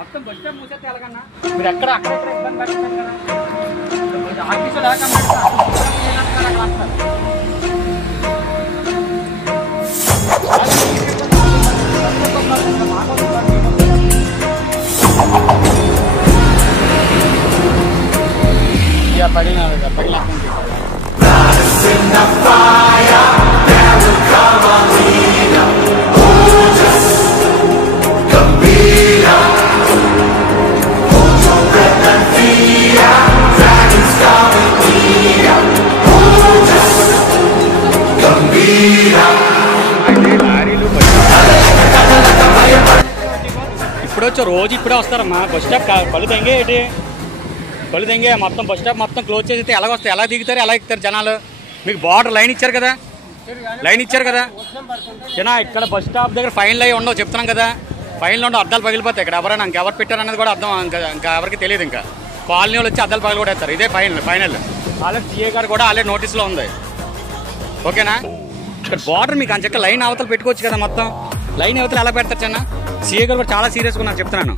మొత్తం bus stop మూసేస్తే ఎలాగన్నా మీరు అక్కడెక్కడ ఇబ్బంది పడుతున్నారు కదా ఆఫీసు లేక ఇప్పుడు వచ్చి రోజు ఇప్పుడే వస్తారమ్మా బస్ స్టాప్ పళ్ళు తెంగే ఏంటి పళ్ళు తెంగే మొత్తం బస్ స్టాప్ మొత్తం క్లోజ్ చేస్తే ఎలా వస్తాయి ఎలా దిగుతారు ఎలా ఎక్కుతారు జనాలు మీకు బార్డర్ లైన్ ఇచ్చారు కదా జనా ఇక్కడ బస్ స్టాప్ దగ్గర ఫైన్లు అవి ఉండవు చెప్తున్నాం కదా ఫైన్లు ఉండవు అద్దాలు పగిలిపోతాయి ఇక్కడ ఎవరైనా ఇంకెవరు పెట్టారు అనేది కూడా అర్థం ఇంకా ఎవరికి తెలియదు ఇంకా కాలనీ వాళ్ళు వచ్చి అద్దాలు పగిలి కూడా వేస్తారు ఇదే ఫైనల్ ఆల్రెడీ సీఏ గారు కూడా ఆల్రెడీ నోటీస్లో ఉంది ఓకేనా ఇక్కడ బార్డర్ మీకు అంచక్క లైన్ అవతలు పెట్టుకోవచ్చు కదా మొత్తం లైన్ అవతలు ఎలా పెడతారు చిన్న సీఏ గారు కూడా చాలా సీరియస్గా నాకు చెప్తున్నాను